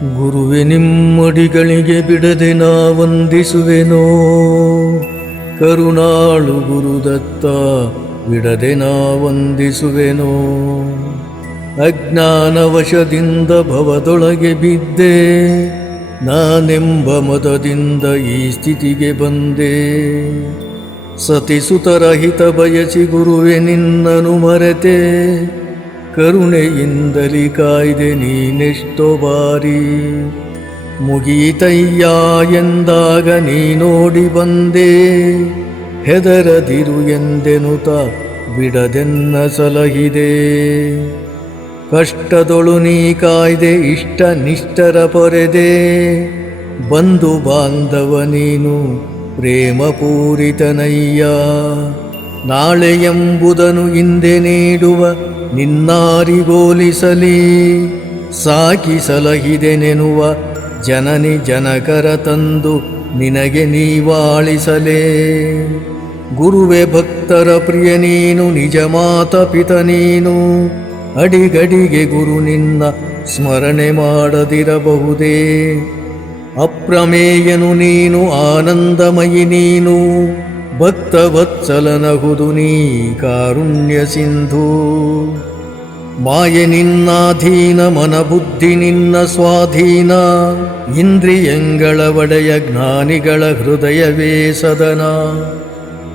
ಗುರುವೆ ನಿಮ್ಮಡಿಗಳಿಗೆ ಬಿಡದೆ ನಾ ವಂದಿಸುವೆನೋ. ಕರುಣಾಳು ಗುರುದತ್ತ ಬಿಡದೆ ನಾ ವಂದಿಸುವೆನೋ. ಅಜ್ಞಾನವಶದಿಂದ ಭವದೊಳಗೆ ಬಿದ್ದೆ, ನಾನೆಂಬ ಮದದಿಂದ ಈ ಸ್ಥಿತಿಗೆ ಬಂದೆ. ಸತಿಸುತರಹಿತ ಬಯಸಿ ಗುರುವೆ ನಿನ್ನನು ಮರೆತೆ, ಕರುಣೆಯಿಂದಲಿ ಕಾಯ್ದೆ ನೀನೆಷ್ಟೋ ಬಾರಿ. ಮುಗೀತಯ್ಯ ಎಂದಾಗ ನೀ ನೋಡಿ ಬಂದೆ, ಹೆದರದಿರು ಎಂದೆನುತ ಬಿಡದೆನ್ನ ಸಲಹಿದೆ. ಕಷ್ಟದೊಳು ನೀ ಕಾಯ್ದೆ ಇಷ್ಟ ನಿಷ್ಠರ ಪೊರೆದೆ, ಬಂಧು ಬಾಂಧವ ನೀನು ಪ್ರೇಮ ಪೂರಿತನಯ್ಯ. ನಾಳೆ ಎಂಬುದನು ಹಿಂದೆ ನೀಡುವ ನಿನ್ನಾರಿಗೋಲಿಸಲಿ, ಸಾಕಿ ಸಲಹಿದೆನೆನುವ ಜನನಿ ಜನಕರ ತಂದು ನಿನಗೆ ನೀವಾಳಿಸಲೇ. ಗುರುವೆ ಭಕ್ತರ ಪ್ರಿಯ ನೀನು, ನಿಜ ಮಾತ ಪಿತ ನೀನು, ಅಡಿಗಡಿಗೆ ಗುರು ನಿನ್ನ ಸ್ಮರಣೆ ಮಾಡದಿರಬಹುದೇ. ಅಪ್ರಮೇಯನು ನೀನು, ಆನಂದಮಯಿ ನೀನು, ಭಕ್ತವತ್ಸಲನಹುದು ನೀ ಕಾರುಣ್ಯ ಸಿಂಧು. ಮಾಯೆ ನಿನ್ನಾಧೀನ, ಮನಬುದ್ಧಿ ನಿನ್ನ ಸ್ವಾಧೀನ, ಇಂದ್ರಿಯಂಗಳ ಒಡೆಯ ಜ್ಞಾನಿಗಳ ಹೃದಯವೇ ಸದನ.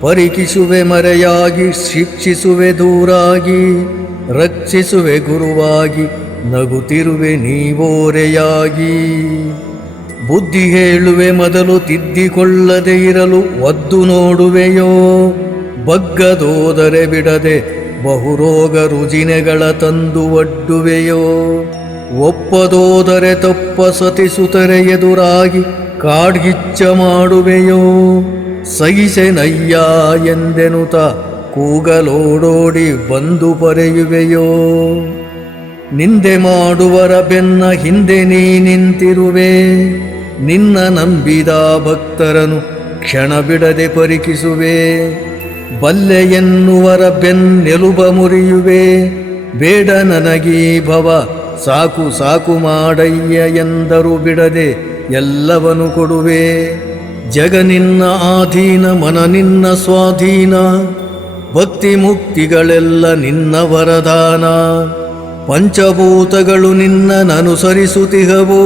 ಪರಿಕಿಸುವೆ ಮರೆಯಾಗಿ, ಶಿಕ್ಷಿಸುವೆ ದೂರಾಗಿ, ರಕ್ಷಿಸುವೆ ಗುರುವಾಗಿ, ನಗುತ್ತಿರುವೆ ನೀವೋರೆಯಾಗಿ. ಬುದ್ಧಿ ಹೇಳುವೆ ಮೊದಲು ತಿದ್ದಿಕೊಳ್ಳದೆ ಇರಲು ಒದ್ದು ನೋಡುವೆಯೋ. ಬಗ್ಗದೋದರೆ ಬಿಡದೆ ಬಹುರೋಗ ರುಜಿನೆಗಳ ತಂದು ಒಡ್ಡುವೆಯೋ. ಒಪ್ಪದೋದರೆ ತಪ್ಪ ಸತಿಸುತ್ತರೆ ಎದುರಾಗಿ ಕಾಡ್ಗಿಚ್ಚ ಮಾಡುವೆಯೋ. ಸಹಿಸೆನಯ್ಯ ಎಂದೆನುತ ಕೂಗಲೋಡೋಡಿ ಬಂದು ಪರೆಯುವೆಯೋ. ನಿಂದೆ ಮಾಡುವರ ಬೆನ್ನ ಹಿಂದೆ ನೀ ನಿಂತಿರುವೆ, ನಿನ್ನ ನಂಬಿದ ಭಕ್ತರನು ಕ್ಷಣ ಬಿಡದೆ ಪರಿಕಿಸುವೆ. ಬಲ್ಲೆ ಎನ್ನುವರ ಬೆನ್ನೆಲುಬ ಮುರಿಯುವೆ, ಬೇಡ ನನಗೀ ಭವ ಸಾಕು ಸಾಕು ಮಾಡಯ್ಯ ಎಂದರು ಬಿಡದೆ ಎಲ್ಲವನು ಕೊಡುವೆ. ಜಗ ನಿನ್ನ ಆಧೀನ, ಮನ ನಿನ್ನ ಸ್ವಾಧೀನ, ಭಕ್ತಿ ಮುಕ್ತಿಗಳೆಲ್ಲ ನಿನ್ನ ವರದಾನ. ಪಂಚಭೂತಗಳು ನಿನ್ನನನುಸರಿಸುತ್ತಿಹವು,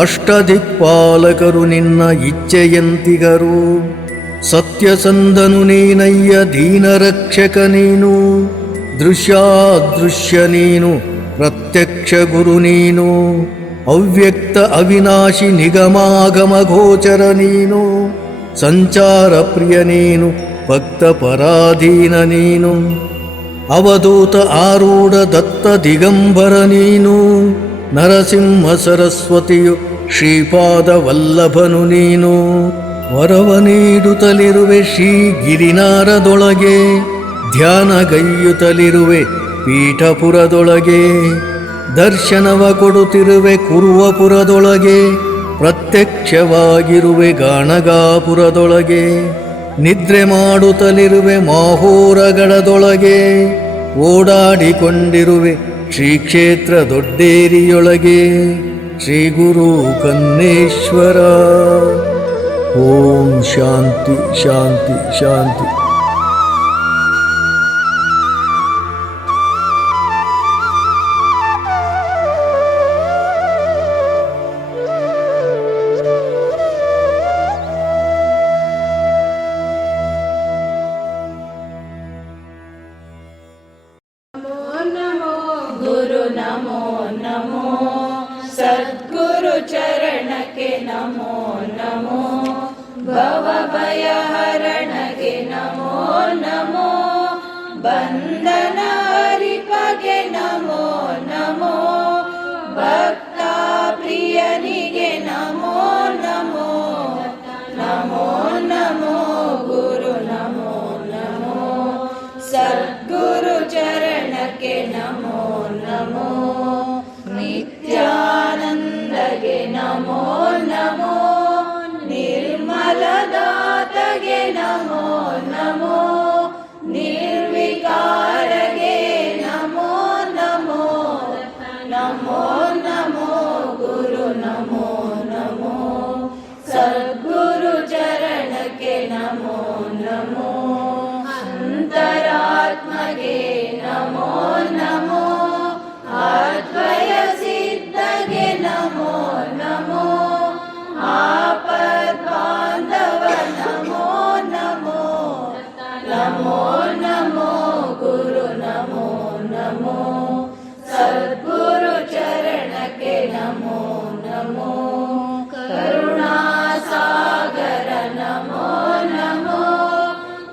ಅಷ್ಟದಿಕ್ಪಾಲಕರು ನಿನ್ನ ಇಚ್ಛೆಯಂತಿಗರು. ಸತ್ಯಸಂಧನು ನೀನಯ್ಯ, ದೀನರಕ್ಷಕ ನೀನು, ದೃಶ್ಯಾದೃಶ್ಯ ನೀನು, ಪ್ರತ್ಯಕ್ಷ ಗುರು ನೀನು. ಅವ್ಯಕ್ತ ಅವಿನಾಶಿ ನಿಗಮಾಗಮ ಗೋಚರ ನೀನು, ಸಂಚಾರ ಪ್ರಿಯ ನೀನು, ಭಕ್ತ ಪರಾಧೀನ ನೀನು. ಅವಧೂತ ಆರೂಢ ದತ್ತ ದಿಗಂಬರ ನೀನು, ನರಸಿಂಹ ಸರಸ್ವತಿಯು ಶ್ರೀಪಾದ ವಲ್ಲಭನು ನೀನು. ವರವ ನೀಡುತ್ತಲಿರುವೆ ಶ್ರೀ ಗಿರಿನಾರದೊಳಗೆ, ಧ್ಯಾನಗೈಯುತ್ತಲಿರುವೆ ಪೀಠಪುರದೊಳಗೆ. ದರ್ಶನವ ಕೊಡುತ್ತಿರುವೆ ಕುರುವಪುರದೊಳಗೆ, ಪ್ರತ್ಯಕ್ಷವಾಗಿರುವೆ ಗಾಣಗಾಪುರದೊಳಗೆ. ನಿದ್ರೆ ಮಾಡುತ್ತಲಿರುವೆ ಮಾಹೋರಗಡದೊಳಗೆ, ಓಡಾಡಿಕೊಂಡಿರುವೆ ಶ್ರೀಕ್ಷೇತ್ರ ದೊಡ್ಡೇರಿಯೊಳಗೆ. ಶ್ರೀ ಗುರು ಕನ್ನೇಶ್ವರ. ಓಂ ಶಾಂತಿ ಶಾಂತಿ ಶಾಂತಿ. ಗುರು ನಮೋ ನಮೋ, ಸದ್ಗುರು ಚರಣಕ್ಕೆ ನಮೋ ನಮೋ, ಭವ ಭಯ ಹರಣಗೆ ನಮೋ ನಮೋ, ಬಂಧನ ಹರಿಪಗೆ ನಮೋ ನಮೋ, ಭಕ್ತ ಪ್ರಿಯನಿಗೆ ನಮೋ ನಮೋ. ನಮೋ ನಮೋ ಗುರು ನಮೋ ನಮೋ, ಸದ್ಗುರು ಚರಣಕ್ಕೆ ನಮೋ ನಮೋ, ನಿತ್ಯಾನಂದಗೆ ನಮೋ ನಮೋ, ನಿರ್ಮಲದಾತಗೆ ನಮೋ ನಮೋ, ನಿರ್ವಿಕಾರಗೆ ನಮೋ ನಮೋ. ನಮೋ ನಮೋ ಗುರು ಸದ್ಗುರು ಚರಣಕ್ಕೆ ನಮೋ ನಮೋ ಕರುಣಾಸಾಗರ ನಮೋ ನಮೋ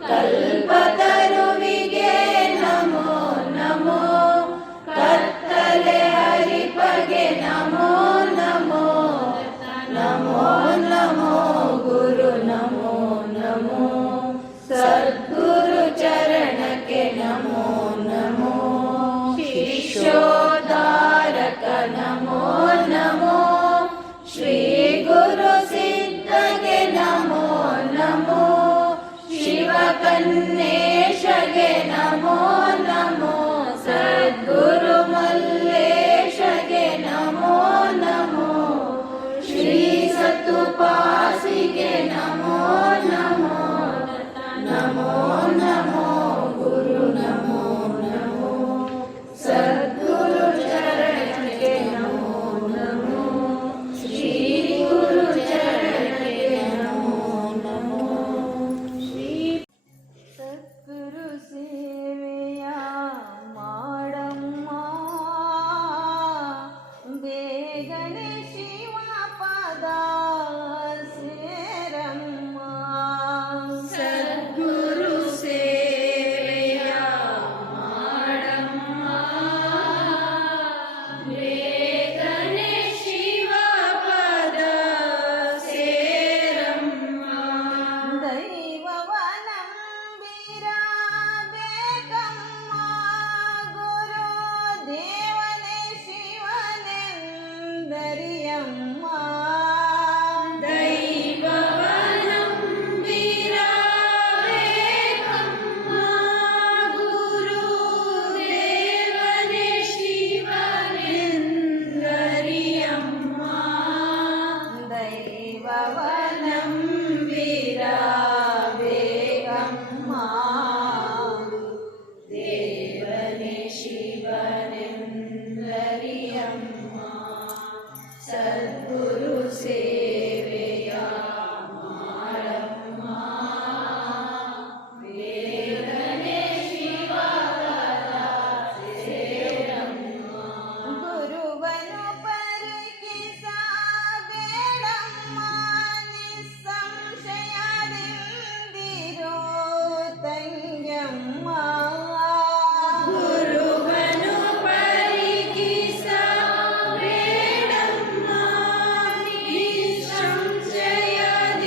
ಕಲ್ಪತರುವಿಗೆ ನಮೋ ನಮೋ ಕತ್ತಲೆ ಹರಿಪಗೆ ನಮೋ ನಮೋ ನಮೋ ನಮೋ ಗುರು ನಮೋ ನಮೋ ಸದ್ಗುರು ಚರಣಕ್ಕೆ ನಮೋ ನಮೋ ಶಿಷ್ಯೋದ್ಧಾರಕ ನಮೋ ನಮೋ ಶ್ರೀ ಗುರು ಸಿದ್ಧಗೆ ನಮೋ ನಮೋ ಶಿವಕನ್ನೇಶಗೆ ನಮೋ ನಮೋ ಸದ್ಗುರು ಮಲ್ಲೇಶಗೆ ನಮೋ ನಮೋ ಶ್ರೀ ಸತುಪಾಸಿಗೆ ನಮೋ ನಮೋ ನಮೋ ನಮೋ ಗುರು ನಮೋ ನಮೋ ಸದ್ಗುರು ಚರಣಕ್ಕೆ ನಮೋ ನಮೋ ಶ್ರೀ ಗುರು ಚರಣಕ್ಕೆ ನಮೋ ನಮೋ ಶ್ರೀ ಸದ್ಗುರು ಸೇವೆಯ ಮಾಡಮ್ಮ ಬೇಗನೆ ಶಿವ ಪದ ಸೇರಮ್ಮ ಸದ್ಗುರು ಸೇವೆಯ ಮಾಡಮ್ಮ ಬೇಗನೆ ಶಿವ ಪದ ಸೇರಮ್ಮ ದೈವವ ನಂಬಿರಬೇಕಮ್ಮ ಗುರು ದೇವನೇ ಶಿವನೆಂದರಿಯಮ್ಮ ದೈವವ ನಂಬಿರಬೇಕಮ್ಮ ಗುರು ದೇವನೇ ಶಿವನೆಂದರಿಯಮ್ಮ ದೈವವ ನಂಬಿರಬೇಕಮ್ಮ ದೇವನೇ ಶಿವನೆಂದರಿಯಮ್ಮ ಸದ್ಗುರು ಸೇವೆಯ ಮಾಡಮ್ಮ ಬೇಗನೆ ಶಿವ ಪದ ಸೇರಮ್ಮ ಗುರುವನು ಪರೀಕ್ಷಿಸಬೇಡಮ್ಮ ನಿಸ್ಸಂಶಯದಿಂದಿರೋ ತಂಗ್ಯಮ್ಮ ಗುರುವನು ಪರೀಕ್ಷಿಸಬೇಡಮ್ಮ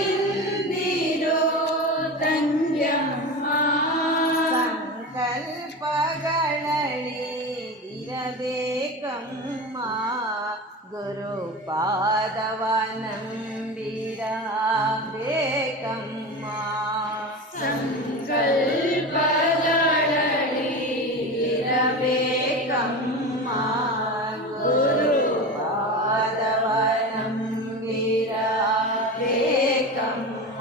ನಿಸ್ಸಂಶಯದಿಂದಿರೋ ತಂಗ್ಯಮ್ಮ ಸಂಕಲ್ಪಗಳಲ್ಲಿ ಇರಬೇಕಮ್ಮ ಗುರು ಪಾದವ ನಂಬಿರಬೇಕಮ್ಮ ಸಂಕಲ್ಪಗಳಲ್ಲಿ ಇರಬೇಕಮ್ಮ ಗುರು ಪಾದವ ನಂಬಿರಬೇಕಮ್ಮ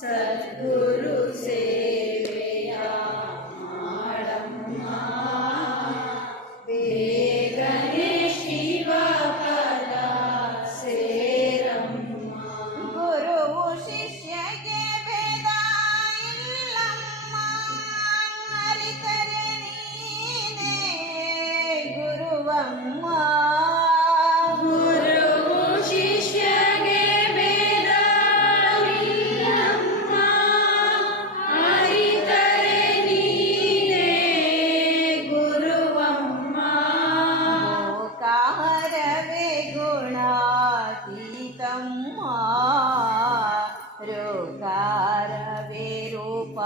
ಸದ್ಗುರು ಸೇವೆಯ ಮಾಡಮ್ಮ ಬೇಗನೆ ಶಿವ ಪದ ಸೇರಮ್ಮ ಗುರುವು ಶಿಷ್ಯಗೆ ಭೇದ ಇಲ್ಲಮ್ಮ ಅರಿತರೆ ನೀನೇ ಗುರುವಮ್ಮ ಗುರುವು ಶಿಷ್ಯಗೆ ಭೇದ ಇಲ್ಲಮ್ಮ ಅರಿತರೆ ನೀನೇ ಗುರುವಮ್ಮ ಲೋಕಾರವೇ ಗುಣಾತೀತಮ್ಮ ರೋಗಾರವೇ ರೂಪಾತೀತಮ್ಮ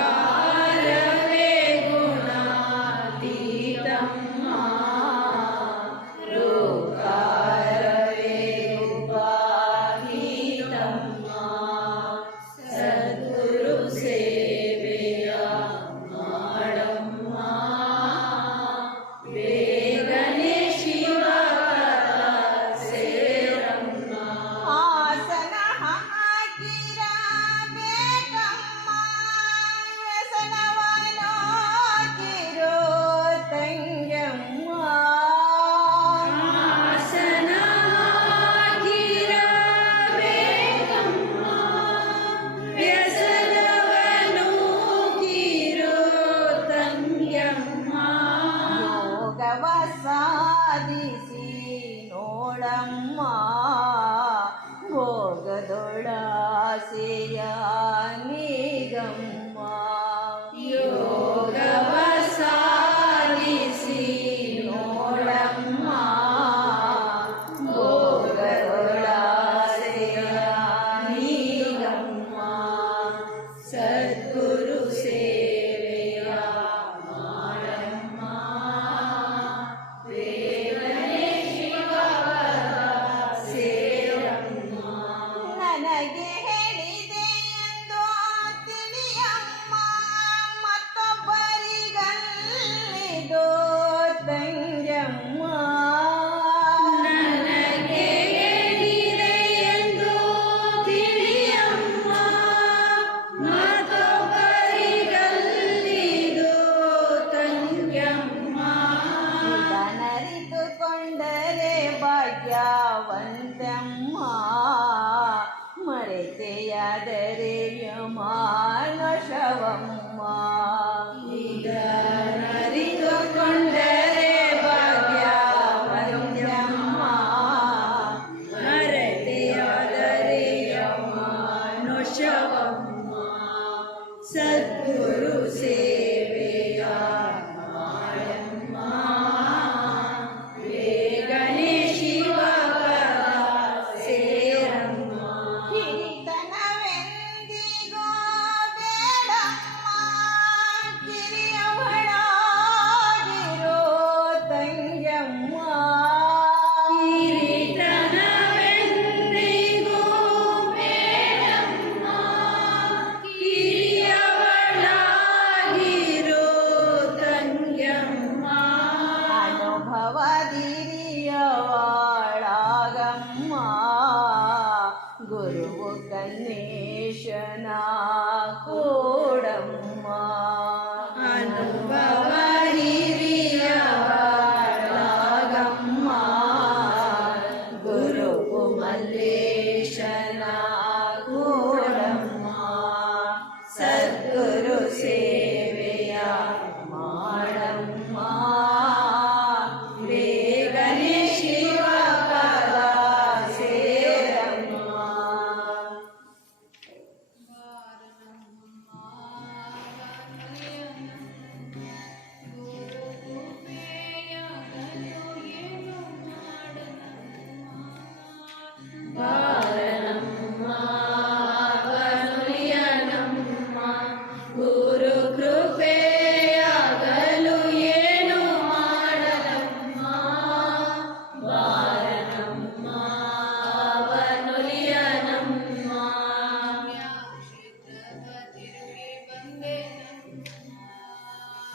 ಗೋಕಾರವೇ ಗುಣ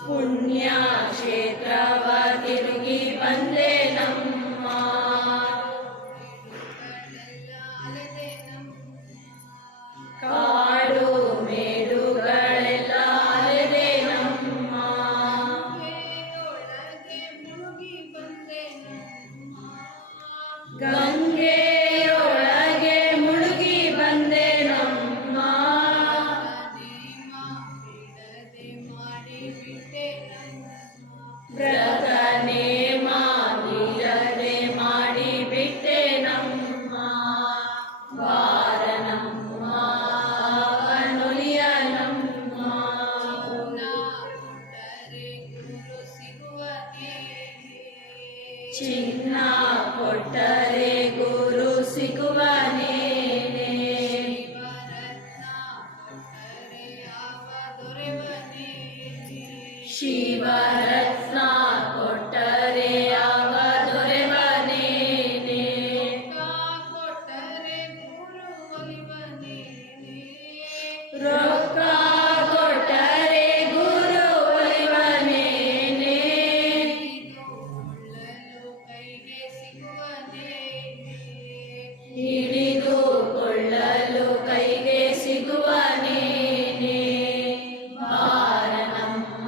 ಪುಣ್ಯ ಕ್ಷೇತ್ರವ ತಿರುಗಿ ಬಂದೆನಮ್ಮ ಕಾಡು ಮೇಡುಗಳೆಲ್ಲ ಅಲೆದೆನಮ್ಮ ಗಂಗೆಯೊಳಗೆ ಮುಳುಗಿ ಬಂದೆನಮ್ಮ ವ್ರತನೇ ಮಾಡಿರದೆ ಮಾಡಿಬಿಟ್ಟೆ ನಮ್ಮ ಬಾರನಮ್ಮ ಕಣ್ಣೊಲಿಯನಮ್ಮ ಚಿನ್ನ ಕೊಟ್ಟರೆ ಗುರು ಸಿಗುವನೇನೆ ಶಿವರತ್ನ ಕೊಟ್ಟರೆ ಅವ ದೊರೆವನೇನೆ ರೊಕ್ಕ ಕೊಟ್ಟರೆ ಗುರು ಒಲಿವನೇನೆ ಹಿಡಿದುಕೊಳ್ಳಲು ಕೈಗೆ ಸಿಗುವನೇನೆ ಬಾರನಮ್ಮ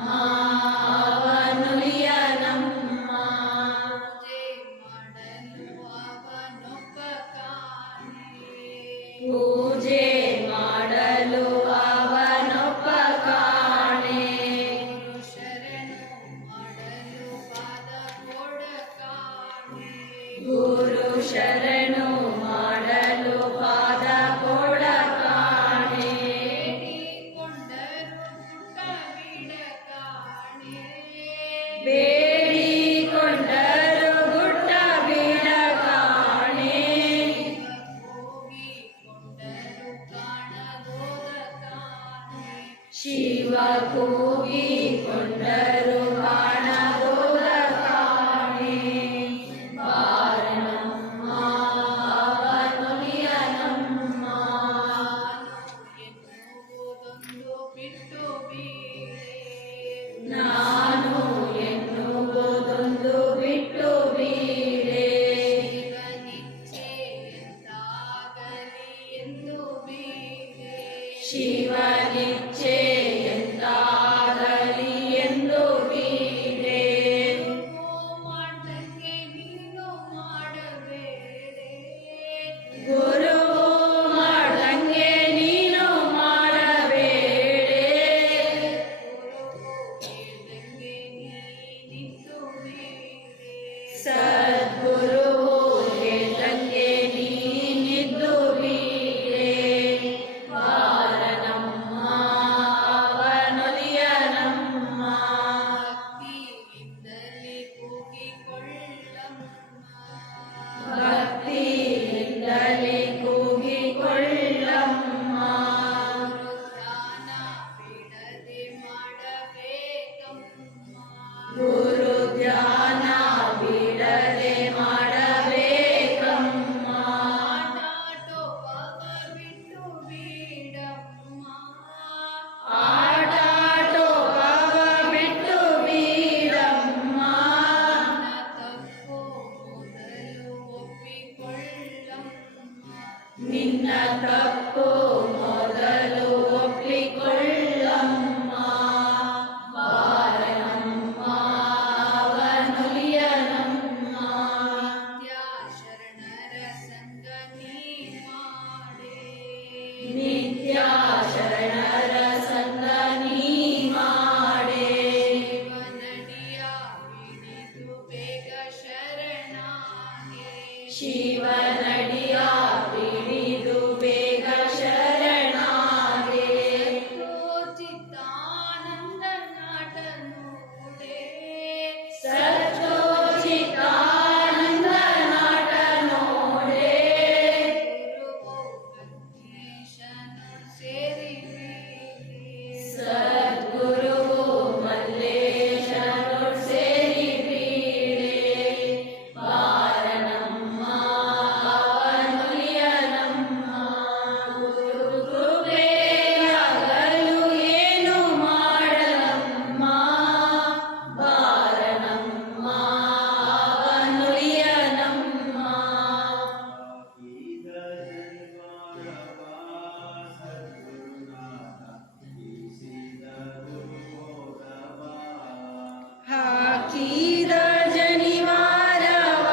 ಹಾಕಿದ ಜನಿವಾರವ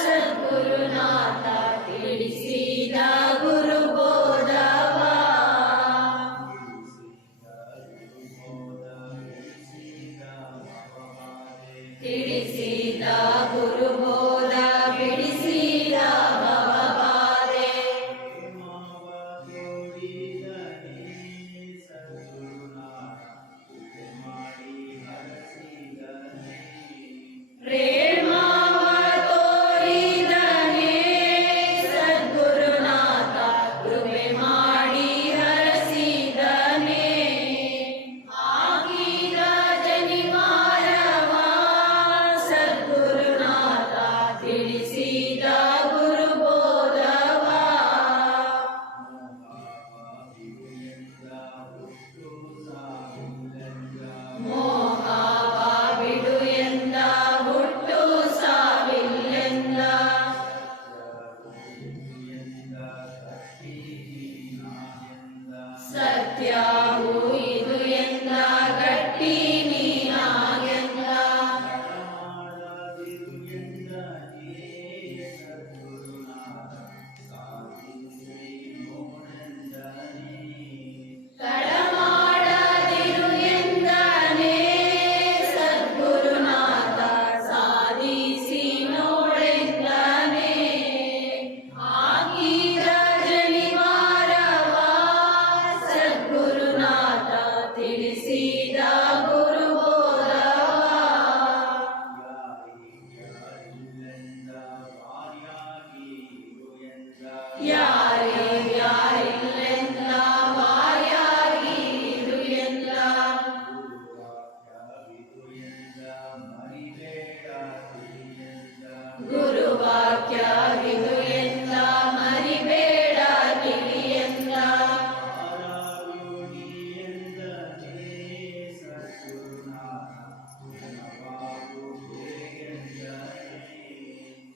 ಸದ್ಗುರುನಾಥ ತಿಳಿಸಿದ ಗುರುಬೋಧವ ತಿಳಿಸಿದ ಗುರುಬೋಧ ಬಿಡಿಸಿದ ಭವಬಾಧೆ ಪ್ರೇಮವ ತೋರಿದನೆ ಸದ್ಗುರುನಾಥ ಕೃಪೆ ಮಾಡಿ ಹರಸಿದನೆ ಹಾಕಿದ ಜನಿವಾರವ ಸದ್ಗುರುನಾಥ ತಿಳಿಸಿದ ಗುರುಬೋಧವ ಮೋಹವ ಬಿಡು ಎಂದ ಹುಟ್ಟು ಸಾವಿಲ್ಲೆಂದ ಸತ್ಯವು ಇದು ಎಂದ ಗಟ್ಟಿ ನೀನಾಗೆಂದ ತಡಮಾಡದಿರು ಎಂದನೇ ಸದ್ಗುರುನಾಥ ಸಾಧಿಸಿ ನೋಡೆಂದನೇ ಹಾಕಿದ ಜನಿವಾರವ ಸದ್ಗುರುನಾಥ ತಿಳಿಸಿದ ಗುರುಬೋಧವ ಯಾರೇ ಯಾರಿಲ್ಲೆಂದ ವಾರ್ಯಾಗಿ ಇರು ಎಂದ ಗುರುವಾಕ್ಯವಿದು ಎಂದ ಮರಿಬೇಡ ತಿಳಿ ಎಂದ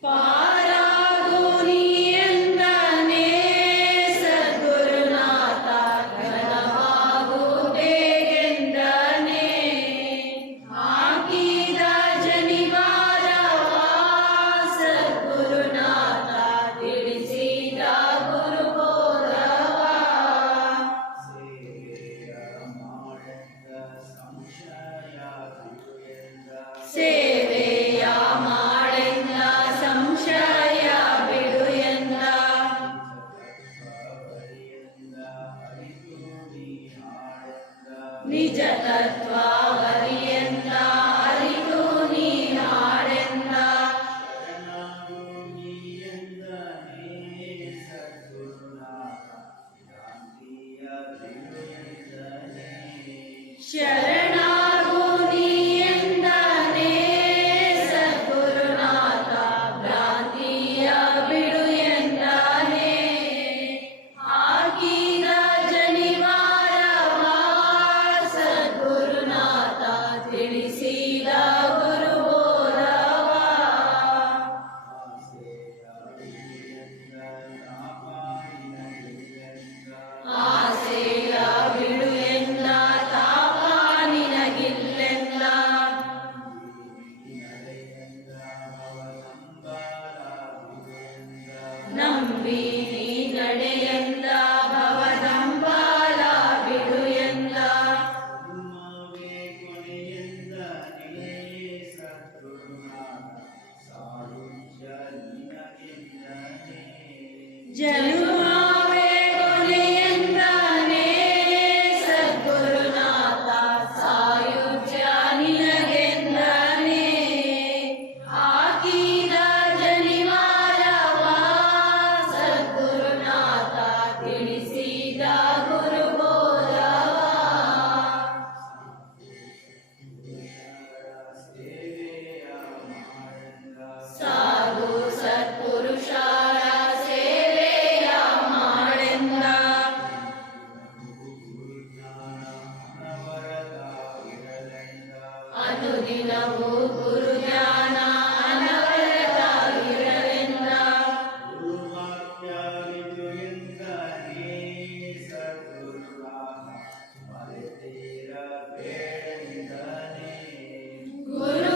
ಪಾರಾಗು ನೀ ಎಂದನೇ ಸದ್ಗುರುನಾಥ ಘನವಾಗು ಬೇಗೆಂದನೇ ಹಾಕಿದ ಜನಿವಾರವ ಸದ್ಗುರುನಾಥ ತಿಳಿಸಿದ ಗುರುಬೋಧವ ಸೇವೆಯ ಮಾಡೆಂದ ಸಂಶಯ ಬಿಡು ಎಂದ ನಿಜ ತತ್ವ ಹರಿಯೆಂದ ಅರಿತು ನೀ ಹಾಡೆಂದ ಶರಣಾಗು ನೀ ಎಂದನೇ ಸದ್ಗುರುನಾಥ ಭ್ರಾಂತಿಯ ಬಿಡು ಎಂದನೇ ಹಾಕಿದ ಜನಿವಾರವ ಸದ್ಗುರುನಾಥ ತಿಳಿಸಿದ ಗುರುಬೋಧವ ಆಸೆಯ ಬಿಡು ಎಂದ ತಾಪ ನಿನಗಿಲ್ಲೆಂದ ನಂಬಿ ನೀ ನಡೆಯೆಂದ ಭವದಂಬಾಲ ಬಿಡು ಎಂದ ಜನುಮಾವೇ ಕೊನೆಯೆಂದನೇ ಸದ್ಗುರುನಾಥ ಸಾಯುಜ್ಯ ನಿನಗೆಂದನೇ ಹಾಕಿದ ಜನಿವಾರವ ಸದ್ಗುರುನಾಥ ತಿಳಿಸಿದ ಗುರುಬೋಧವ ಸಾಧು ಸತ್ಪುರುಷರ ಸೇವೆಯ ಮಾಡೆಂದ ಅನುದಿನವೂ ಗುರು ಧ್ಯಾನ ಅನವರತವಿರಲೆಂದ ಗುರು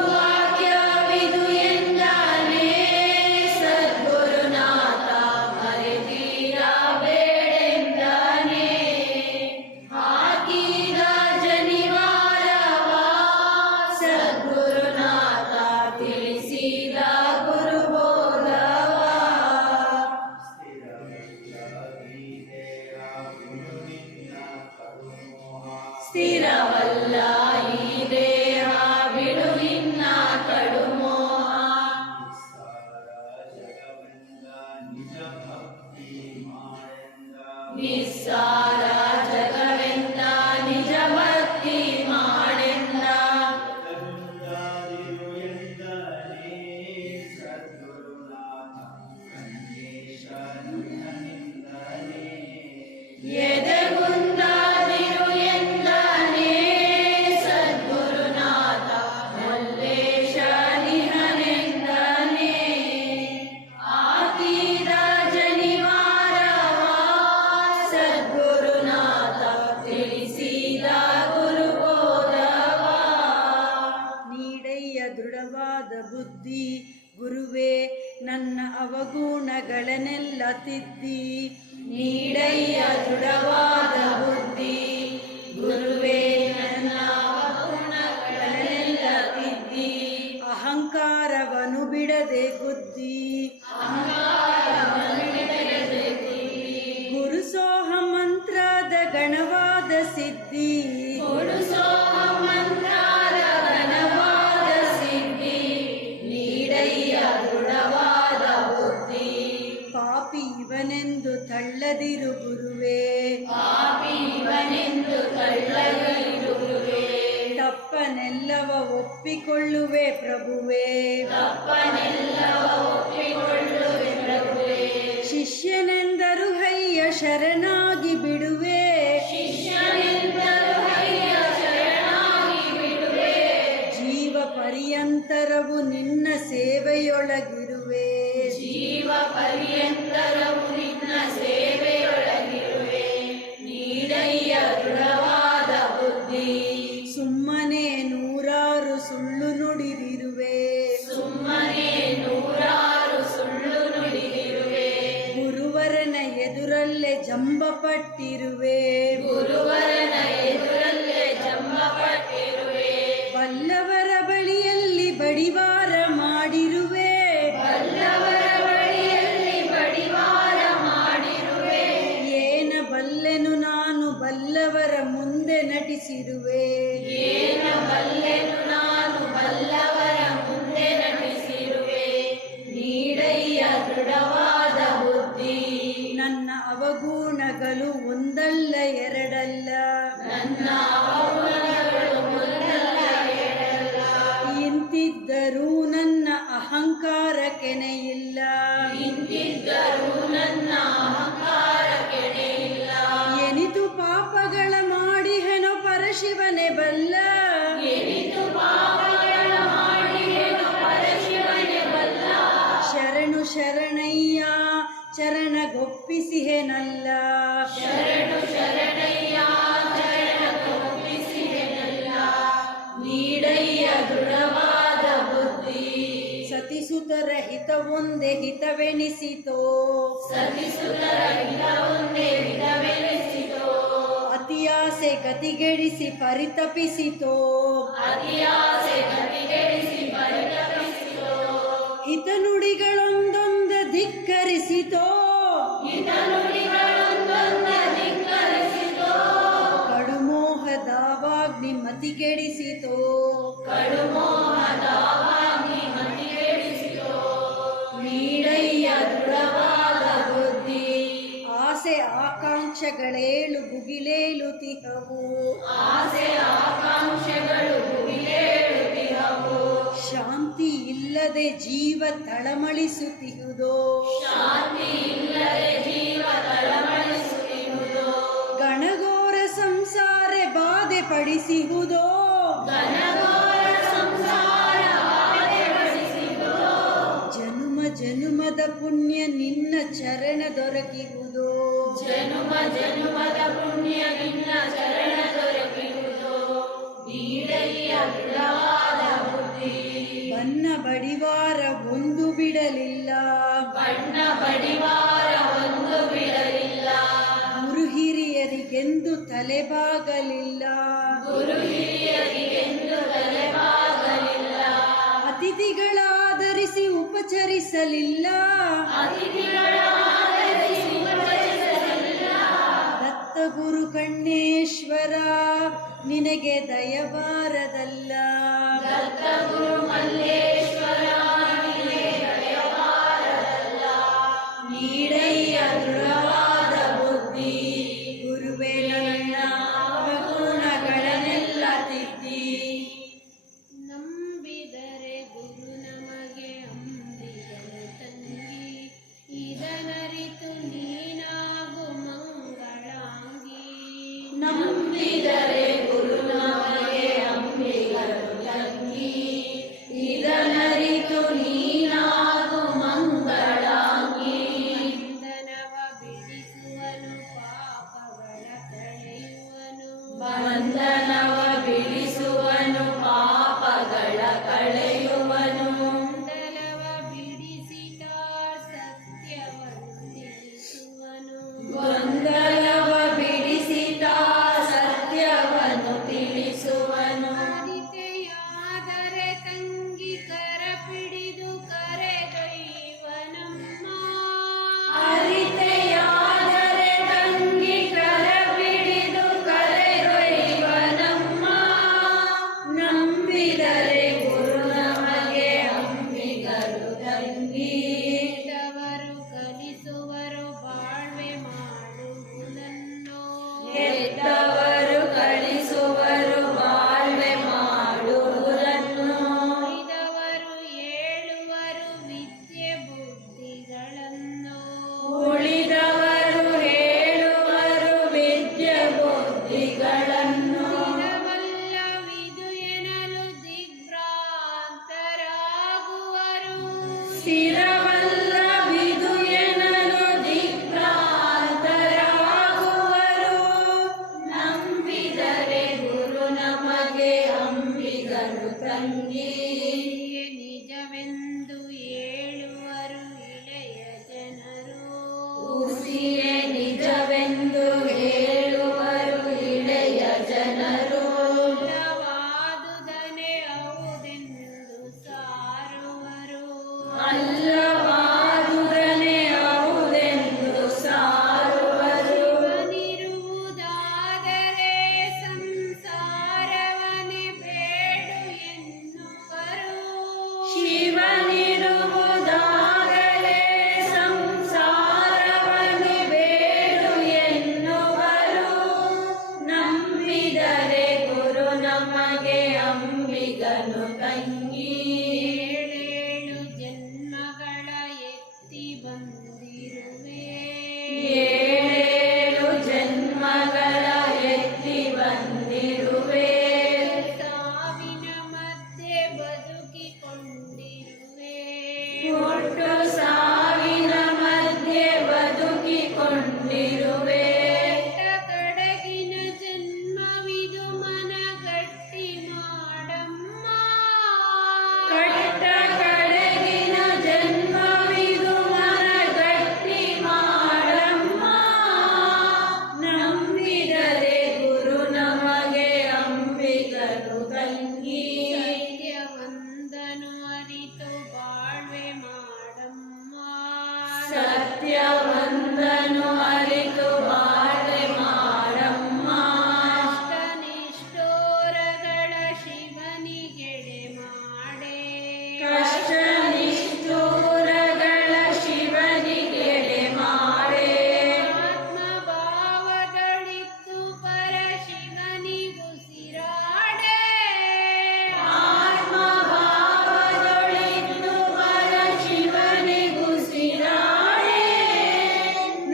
ದೃಢವಾದ ಬುದ್ಧಿ ಗುರುವೇ ನನ್ನ ಅವಗುಣಗಳನ್ನೆಲ್ಲ ತಿದ್ದಿ ನೀಡಯ್ಯ ದೃಢವಾದ ಬುದ್ಧಿ ಗುರುವೇ ನನ್ನ ಅವಗುಣಗಳನ್ನೆಲ್ಲ ತಿದ್ದಿ ಅಹಂಕಾರವನ್ನು ಬಿಡದೆ ಗುದ್ದಿ ಗುರು ಸೋಹ ಮಂತ್ರದ ಗಣವಾದ ಸಿದ್ಧಿ ಕೊಡುಸೋಹ ಮಂತ್ರಾದ ಘನವಾದ ಸಿದ್ಧಿ ನೀಡಯ್ಯ ದೃಢವಾದ ಬುದ್ಧಿ ಪಾಪಿ ಇವನೆಂದು ತಳ್ಳದಿರು ಗುರುವೇ ಪಾಪಿ ಇವನೆಂದು ತಳ್ಳದಿರುವೆ ತಪ್ಪನೆಲ್ಲವ ಒಪ್ಪಿಕೊಳ್ಳುವೆ ಪ್ರಭುವೇ ತಪ್ಪನೆಲ್ಲವ ಒಪ್ಪಿಕೊಳ್ಳುವೆ ಪ್ರಭುವೇ ಶಿಷ್ಯನೆಂದರು ಹಯ್ಯ ಶರಣಾಗಿ ಬಿಡುವೆ ಶಿಷ್ಯನೆಂದರು ಹಯ್ಯ ಶರಣಾಗಿ ಬಿಡುವೆ ಜೀವ ಪರ್ಯಂತರವು ನಿನ್ನ ಸೇವೆಯೊಳಗಿರುವೆ ಜೀವ ಪರ್ಯಂತರವು ನಿನ್ನ ಸೇವೆಯೊಳಗಿರುವೆ ನೀಡಯ್ಯ ದೃಢವಾದ ಬುದ್ಧಿ ಸುಮ್ಮನೆ ನೂರಾರು ಸುಳ್ಳು ನುಡಿದಿರುವೆ ಸುಮ್ಮನೆ ನೂರಾರು ಸುಳ್ಳು ನುಡಿದಿರುವೆ ಗುರುವರನ ಎದುರಲ್ಲೇ ಜಂಬಪಟ್ಟಿರುವೆ ಗುರುವರನ ಎದುರಲ್ಲೇ ಜಂಬಪಟ್ಟಿರುವೆ ಬಲ್ಲವರ ಬಳಿಯಲ್ಲಿ ಬಡಿವಾರ ಮಾಡಿರುವೆ ಬಲ್ಲವರ ಬಳಿಯಲ್ಲಿ ಬಡಿವಾರ ಮಾಡಿರುವೆ ಏನ ಬಲ್ಲೆನು ನಾನು ಬಲ್ಲವರ ಮುಂದೆ ನಟಿಸಿರುವೆ ಏನ ಬಲ್ಲೆನು ನಾನು ಬಲ್ಲವರ ಮುಂದೆ ನಟಿಸಿರುವೆ ನೀಡಯ್ಯ ದೃಢವಾದ ಬುದ್ಧಿ ನನ್ನ ಅವಗುಣಗಳು ಒಂದಲ್ಲ ಎರಡಲ್ಲ ನನ್ನ ಅವಗುಣಗಳು ಒಂದಲ್ಲ ಎರಡಲ್ಲ ಇಂತಿದ್ದರೂ ನನ್ನ ಅಹಂಕಾರ ಕೆನೆಯಿಲ್ಲ ಇಂತಿದ್ದರೂ ನನ್ನ ಅಹಂಕಾರ ಕೆಡೆಯಿಲ್ಲ ಎನಿತು ಪಾಪಗಳ ಮಾಡಿ ಹೆನೋ ಪರಶಿವನೇ ಬಲ್ಲ ಎನಿತು ಪಾಪಗಳ ಮಾಡಿದೆನು ಪರಶಿವನೇ ಬಲ್ಲ ಶರಣು ಶರಣಯ್ಯ ಚರಣಗೊಪ್ಪಿಸಿಹೆನಲ್ಲ ಶರಣು ಶರಣಯ್ಯ ಶರಣಗೊಪ್ಪಿಸಿದೆನಲ್ಲ ನೀಡಯ್ಯ ದೃಢವಾದ ಬುದ್ಧಿ ಸತಿಸುತರ ಹಿತವೊಂದೇ ಹಿತವೆನಿಸಿತೋ ಸತಿಸುತರ ಹಿತವೊಂದೇ ಹಿತವೆನಿಸಿತೋ ಅತಿಯಾಸೆ ಗತಿಗೆಡಿಸಿ ಪರಿತಪಿಸಿತೋ ಅತಿಯಾಸೆ ಗತಿಗೆಡಿಸಿ ಪರಿತಪಿಸಿತೋ ಹಿತನುಡಿಗಳೊಂದೊಂದ ಧಿಕ್ಕರಿಸಿತೋ ಹಿತನುಡಿಗಳೊಂದೊಂದ ಧಿಕ್ಕರಿಸಿತೋ ಕಡುಮೋಹದಾವಾಗ್ನಿ ಮತಿಗೆಡಿಸಿತೋ ಕಡುಮೋಹದಾವಾಗ್ನಿ ಮತಿಗೆಡಿಸಿತೋ ನೀಡಯ್ಯ ದೃಢವಾದ ಬುದ್ಧಿ ಆಸೆ ಆಕಾಂಕ್ಷೆಗಳೇಳು ಭುಗಿಲೇಳುತಿಹವು ಆಸೆ ಆಕಾಂಕ್ಷೆಗಳು ಭುಗಿಲೇಳುತ್ತಿಹವು ಶಾಂತಿ ಇಲ್ಲದೆ ಜೀವ ತಳಮಳಿಸುತ್ತಿಹುದೋ ಶಾಂತಿ ಇಲ್ಲದೆ ಜೀವ ತಳಮಳಿಸುತ್ತಿರುವುದೋ ಗಣಗೋರ ಸಂಸಾರ ಬಾಧೆ ಪಡಿಸಿಹುದೋ ಘನಘೋರ ಸಂಸಾರ ಬಾಧೆಪಡಿಸಿದುದೋ ಜನುಮ ಜನುಮದ ಪುಣ್ಯ ನಿನ್ನ ಚರಣ ದೊರಕಿಹುದೋ ಜನುಮ ಜನುಮದ ಪುಣ್ಯ ನಿನ್ನ ಚರಣ ದೊರಕಿರುವುದೋ ನೀಡಯ್ಯ ದೃಢವಾದ ಬುದ್ಧಿ ಬನ್ನ ಬಡಿವಾರ ಒಂದು ಬಿಡಲಿಲ್ಲ ಬಣ್ಣ ಬಡಿವಾರ ಒಂದು ಬಿಡಲಿಲ್ಲ ಗುರು ಹಿರಿಯರಿಗೆಂದು ತಲೆಬಾಗಲಿಲ್ಲ ಗುರು ಹಿರಿಯರಿಗೆಂದು ತಲೆಬಾಗಲಿಲ್ಲ ಅತಿಥಿಗಳಾದರಿಸಿ ಉಪಚರಿಸಲಿಲ್ಲ ಅತಿಥಿಗಳ ಆದರಿಸಿ ಉಪಚರಿಸಲಿಲ್ಲ ದತ್ತ ಗುರು ಕಣ್ಣೇಶ್ವರ ನಿನಗೆ ದಯಬಾರದಲ್ಲ ದತ್ತ ಗುರು ಮಲ್ಲೇಶ್ವರ ನಿನಗೆ ದಯಬಾರದಲ್ಲ ನೀಡಯ್ಯ ದೃಢವಾದ ಬುದ್ಧಿ ಗುರುವೇ ನನ್ನ ಅವಗುಣಗಳನ್ನೆಲ್ಲ ತಿದ್ದಿ ನಂಬಿದರೆ ಗುರು ನಮಗೆ ಅಂಬಿದರೆ ತಂಗಿ ಇದನರಿತು ನೀನಾಗು ಮಂಗಳಾಂಗಿ ನಂಬಿದರೆ ಗುರು ನಮಗೆ ತಂಗಿ. ನಿಜವೆಂದು ಹೇಳುವರು ಇಳೆಯ ಜನರು. ಉಸಿಯೇ ನಿಜವೆಂದು ಹೇಳುವರು ಇಳೆಯ ಜನರು. ಅಲ್ಲವಾದುದನೆ ಹೌದೆಂದು ಸಾರುವರು. ಅಲ್ಲವಾದುದನೆ ಹೌದೆಂದು ಸಾರುವರು. ಶಿವನಿರುವುದಾದರೆ ಸಂಸಾರವನೆ ಬೇಡು ಎನ್ನುವರು. ಶಿವನಿರುವುದಾಗಲೇ ಸಂಸಾರವನೆ ಬೇಡು ಎನ್ನುವರು. ನಂಬಿದರೆ ಗುರು ನಮಗೆ ಅಂಬಿಗನು ತಂಗಿ. ಏಳೇಳು ಜನ್ಮಗಳ ಎತ್ತಿ ಬಂದಿರುವೆ. ಏಳೇಳು ಜನ್ಮಗಳ ಎತ್ತಿ ಬಂದಿರುವೆ. ಸಾವಿನ ಮಧ್ಯೆ ಬದುಕಿಕೊಂಡಿರುವೆ. ಹುಟ್ಟು ಸಾವಿನ ಮಧ್ಯೆ ಬದುಕಿಕೊಂಡಿರುವೆ. ಕೆಟ್ಟ ಕಡಗಿನ ಜನ್ಮವಿದು ಮನಗಟ್ಟಿ ಮಾಡಮ್ಮ. ಕಟ್ಟ ಕಡೆಗಿನ ಜನ್ಮವಿದು ಮನಗಟ್ಟಿ ಮಾಡಮ್ಮ. ನಂಬಿದರೆ ಗುರು ನಮಗೆ ಅಂಬಿಗನು ತಂಗಿ. ಸತ್ಯವಂದನು ಅರಿತು ಬಾಳ್ವೆ ಮಾಡಮ್ಮ. ಸತ್ಯವಂದನು ಅರಿತು ಬಾಳ್ವೆ ಮಾಡಮ್ಮ. ಕಷ್ಟನಿಷ್ಠೋರಗಳ ಶಿವನಿಗೆಡೆ ಮಾಡೆ. ಕಷ್ಟ ನಿಷ್ಠೂರಗಳ ಶಿವನಿಗೆಡೆ ಮಾಡೆ. ಆತ್ಮಭಾವದಳಿತ್ತು ಪರ ಶಿವನಿಗುಸಿರಾಡೆ. ಆತ್ಮಭಾವದೊಳಿದ್ದು ಪರ ಶಿವನಿಗುಸಿರಾಡೆ.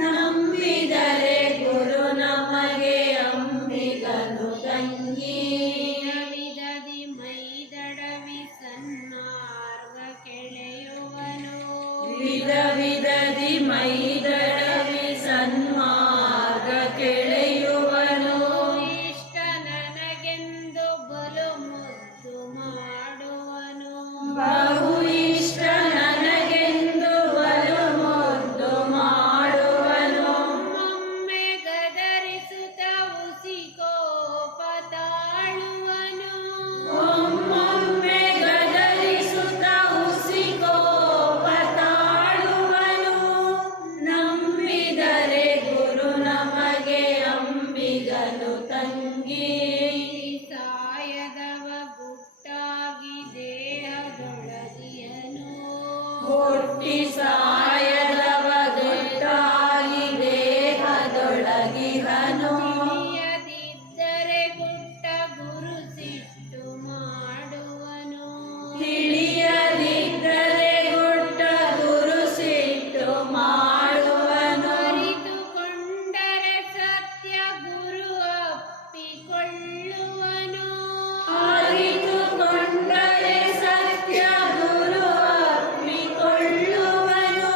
ನಂಬಿದರೆ ಗುರು ನಮಗೆ ಅಂಬಿಗನು ತಂಗಿ. ವಿಧದಿ ಮೈದಡವಿ ಸನ್ಮಾರ್ಗ ಕೆಳೆಯುವನು. ವಿಧ ವಿಧದಿ ಮೈದಡವಿ ಸನ್ಮಾರ್ಗ ಕೆಳೆಯುವನು. ಇಷ್ಟ ನನಗೆಂದು ಬಲು ಮುದ್ದು ಮಾಡುವನು. ಬಹು ಇಷ್ಟ ನನಗೆಂದು ಬಲು ಮುದ್ದು ಮಾಡುವನು. ಒಮ್ಮೊಮ್ಮೆ ಗದರಿಸುತ್ತ ಉಸಿಕೋಪ ತಾಳುವನು. ಒಮ್ಮೊಮ್ಮೆ ಗದರಿಸುತ್ತ ಉಸಿಕೋಪ ತಾಳುವನು. ನಂಬಿದರೆ ಗುರು ನಮಗೆ ಅಂಬಿಗನು ತಂಗಿ. ಸಾಯದವ ಗುಟ್ಟಾಗಿ ದೇಹದೊಳಗಿಯನು. ಹುಟ್ಟಿ ಸಾಯದವ ಗುಟ್ಟಾಗಿ ದೇಹದೊಳಗಿಹನು. ತಿಳಿಯದಿದ್ದರೆ ಗುಟ್ಟ ಗುರು ಸಿಟ್ಟು ಮಾಡುವನು. ತಿಳಿಯದಿದ್ದರೆ ಗುಟ್ಟ ಗುರು ಸಿಟ್ಟು ಮಾಡುವನು. ಅರಿತುಕೊಂಡರೆ ಸತ್ಯ ಗುರು ಅಪ್ಪಿಕೊಳ್ಳುವನು. ಅರಿತುಕೊಂಡರೆ ಸತ್ಯ ಗುರು ಅಪ್ಪಿಕೊಳ್ಳುವನು.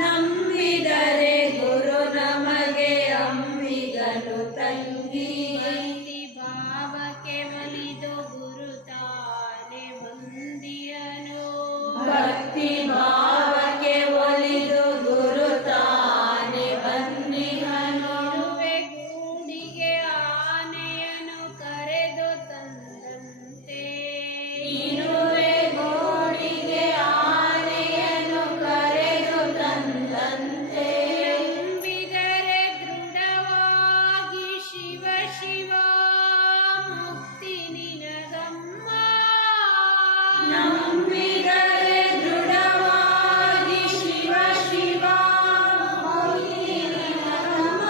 ನಂಬಿದರೆ ಗುರು ನಮಗೆ ಅಂಬಿಗನು ತಂಗಿ. ಭಕ್ತಿ ಭಾವಕ್ಕೆ ಒಲಿದು ಗುರು ತಾನೆ ಬಂದಿಯನು. ಭಕ್ತಿ ಭಾವಕ್ಕೆ ಒಲಿದು ಗುರು ತಾನೆ ಬಂದಿಹನು. ಇರುವೆ ಗೂಡಿಗೆ ಆನೆಯನು ಕರೆದು ತಂದಂತೆ. ಇರುವೆ ಗೋಡಿಗೆ ಆನೆಯನ್ನು ಕರೆದು ತಂದಂತೆ. ನಂಬಿದರೆ ದೃಢವಾಗಿ ಶಿವ ಶಿವ ಮುಕ್ತಿ ನಿನಗಮ್ಮ. ನಂಬಿದರೆ ದೃಢವಾಗಿ ಶಿವ ಶಿವ ಮುಕ್ತಿ ನಿನಗಮ್ಮ.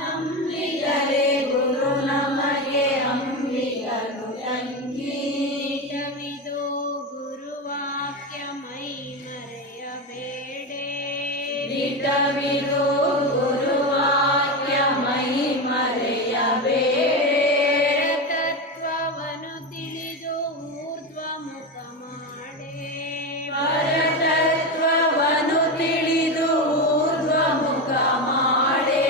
ನಂಬಿದರೆ ಗುರು ನಮಗೆ ಅಂಬಿಗನು ತಂಗಿ. ಇಷ್ಟವಿದು ಗುರುವಾಕ್ಯ ಮೈ ಮರೆಯಬೇಡೆ. ದಿಟವಿದು ಗುರುವಾಕ್ಯ ಮೈ ಮರೆಯಬೇಡೆ. ತತ್ವವನ್ನು ತಿಳಿದು ಊರ್ಧ್ವ ಮುಖ ಮಾಡೆ. ಪರತತ್ವವನ್ನು ತಿಳಿದು ಊರ್ಧ್ವ ಮುಖ ಮಾಡೆ.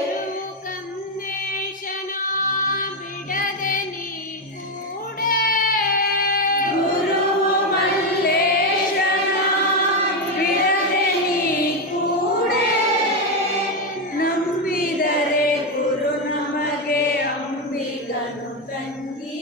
ಗುರು ಕನ್ನೇಶನ ಬಿಡದೆ ನೀ ಕೂಡ. ತಂಗಿ.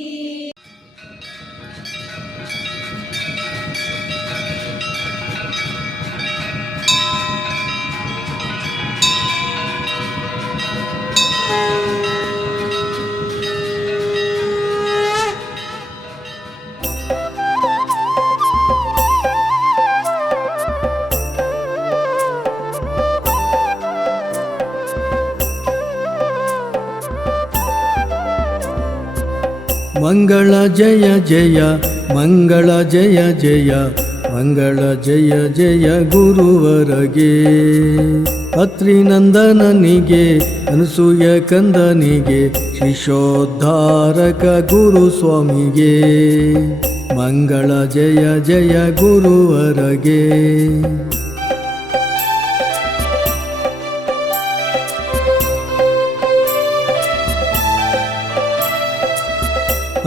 ಮಂಗಳ ಜಯ ಜಯ ಮಂಗಳ ಜಯ ಜಯ ಮಂಗಳ ಜಯ ಜಯ ಗುರುವರಗೆ ಅತ್ರಿನಂದನನಿಗೆ ಅನಸೂಯ ಕಂದನಿಗೆ ಶಿಶೋದ್ಧಾರಕ ಗುರು ಸ್ವಾಮಿಗೆ ಮಂಗಳ ಜಯ ಜಯ ಗುರುವರಗೆ.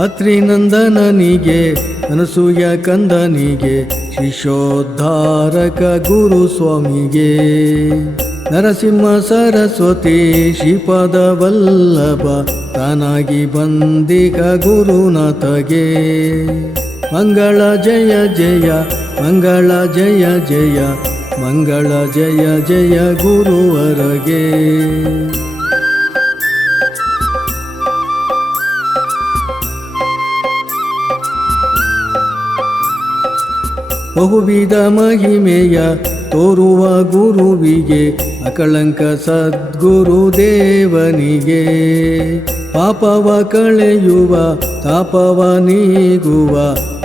ಅತ್ರಿನಂದನನಿಗೆ ಅನಸೂಯ ಕಂದನಿಗೆ ಶಿಶೋದ್ಧಾರಕ ಗುರು ಸ್ವಾಮಿಗೆ ನರಸಿಂಹ ಸರಸ್ವತಿ ಶ್ರೀಪಾದ ವಲ್ಲಭ ತಾನಾಗಿ ಬಂದಿಗ ಗುರುನಾಥಗೆ ಮಂಗಳ ಜಯ ಜಯ ಮಂಗಳ ಜಯ ಜಯ ಮಂಗಳ ಜಯ ಜಯ ಗುರುವರಗೆ. ಬಹುವಿಧ ಮಹಿಮೆಯ ತೋರುವ ಗುರುವಿಗೆ ಅಕಳಂಕ ಸದ್ಗುರು ದೇವನಿಗೆ ಪಾಪವ ಕಳೆಯುವ ತಾಪವ ನೀಗುವ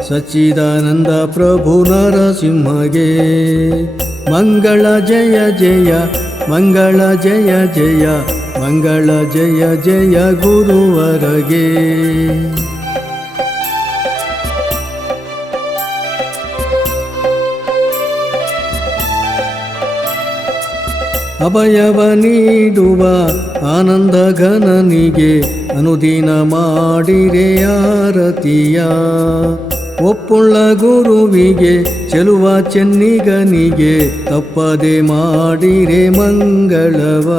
ಸಚ್ಚಿದಾನಂದ ಪ್ರಭು ನರಸಿಂಹಗೆ ಮಂಗಳ ಜಯ ಜಯ ಮಂಗಳ ಜಯ ಜಯ ಮಂಗಳ ಜಯ ಜಯ ಗುರುವರಗೆ. ಅಭಯವ ನೀಡುವ ಆನಂದ ಘನನಿಗೆ ಅನುದಿನ ಮಾಡಿರೆ ಆರತಿಯ ಒಪ್ಪುಳ್ಳ ಗುರುವಿಗೆ ಚೆಲುವ ಚೆನ್ನಿಗನಿಗೆ ತಪ್ಪದೆ ಮಾಡಿರೆ ಮಂಗಳವ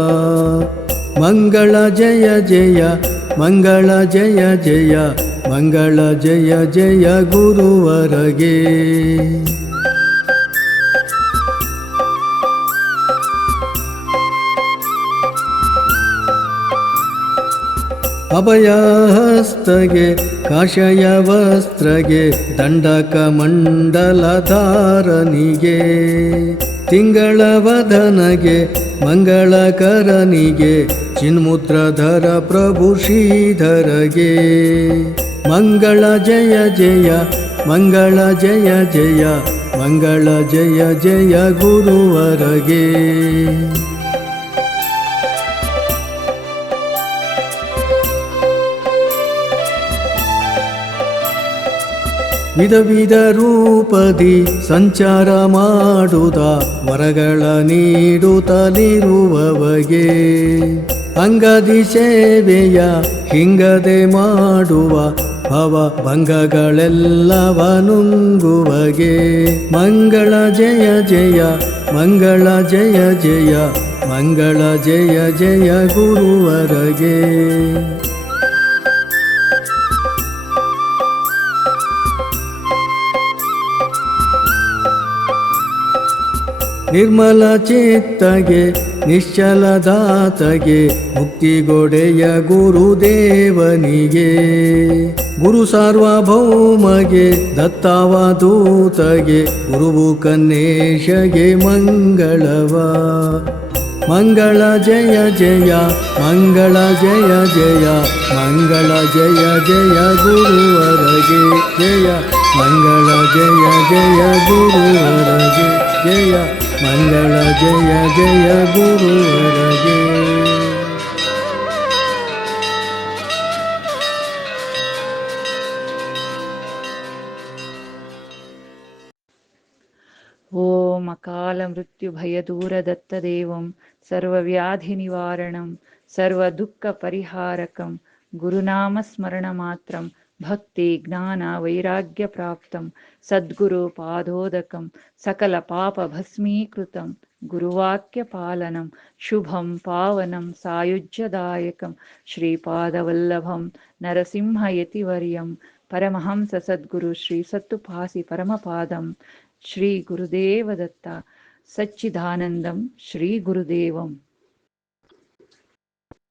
ಮಂಗಳ ಜಯ ಜಯ ಮಂಗಳ ಜಯ ಜಯ ಮಂಗಳ ಜಯ ಜಯ ಗುರುವರಗೆ. ಅಭಯಹಸ್ತಗೆ ಕಾಷಯ ವಸ್ತ್ರಗೆ ದಂಡಕ ಮಂಡಲಧಾರನಿಗೆ ತಿಂಗಳವದನಗೆ ಮಂಗಳಕರನಿಗೆ ಚಿನ್ಮುದ್ರಧರ ಪ್ರಭು ಶ್ರೀಧರಗೆ ಮಂಗಳ ಜಯ ಜಯ ಮಂಗಳ ಜಯ ಜಯ ಮಂಗಳ ಜಯ ಜಯ ಗುರುವರಗೆ. ವಿಧ ವಿಧ ರೂಪದಿ ಸಂಚಾರ ಮಾಡುತ್ತ ವರಗಳ ನೀಡುತ್ತಲಿರುವವಗೆ ಅಂಗದಿ ಸೇವೆಯ ಹಿಂಗದೆ ಮಾಡುವ ಭವ ಭಂಗಗಳೆಲ್ಲವ ನುಂಗುವಗೆ ಮಂಗಳ ಜಯ ಜಯ ಮಂಗಳ ಜಯ ಜಯ ಮಂಗಳ ಜಯ ಜಯ ಗುರುವರಗೆ. ನಿರ್ಮಲ ಚಿತ್ತಗೆ ನಿಶ್ಚಲದಾತಗೆ ಮುಕ್ತಿಗೊಡೆಯ ಗುರುದೇವನಿಗೆ ಗುರು ಸಾರ್ವಭೌಮಗೆ ದತ್ತಾವಧೂತಗೆ ಗುರುವು ಕನ್ನೇಶಗೆ ಮಂಗಳವ ಮಂಗಳ ಜಯ ಜಯ ಮಂಗಳ ಜಯ ಜಯ ಮಂಗಳ ಜಯ ಜಯ ಗುರುವರಗೆ ಜಯ ಮಂಗಳ ಜಯ ಜಯ ಗುರುವರಗೆ ಜಯ ಮಂಗಳ ಜಯ ಜಯ ಗುರುವರಗೆ. ಓಂ ಅಕಾಲ ಮೃತ್ಯು ಭಯ ದೂರ ದತ್ತದೇವಂ ಸರ್ವವ್ಯಾಧಿ ನಿವಾರಣಂ ಸರ್ವ ದುಃಖ ಪರಿಹಾರಕಂ ಗುರುನಾಮ ಸ್ಮರಣ ಮಾತ್ರಂ ಭಕ್ತಿ ಜ್ಞಾನ ವೈರಾಗ್ಯ ಪ್ರಾಪ್ತಂ ಸದ್ಗುರು ಪಾದೋದಕಂ ಸಕಲ ಪಾಪ ಭಸ್ಮೀಕೃತಂ गुरुवाक्यपालनं शुभं पावनं सायुज्यदायकं श्रीपादवल्लभं नरसिंहयतिवर्यं परमहंस सद्गुरु श्री सत्तुपासि परमपादं श्री गुरुदेवदत्त सच्चिदानन्दं श्री गुरुदेवं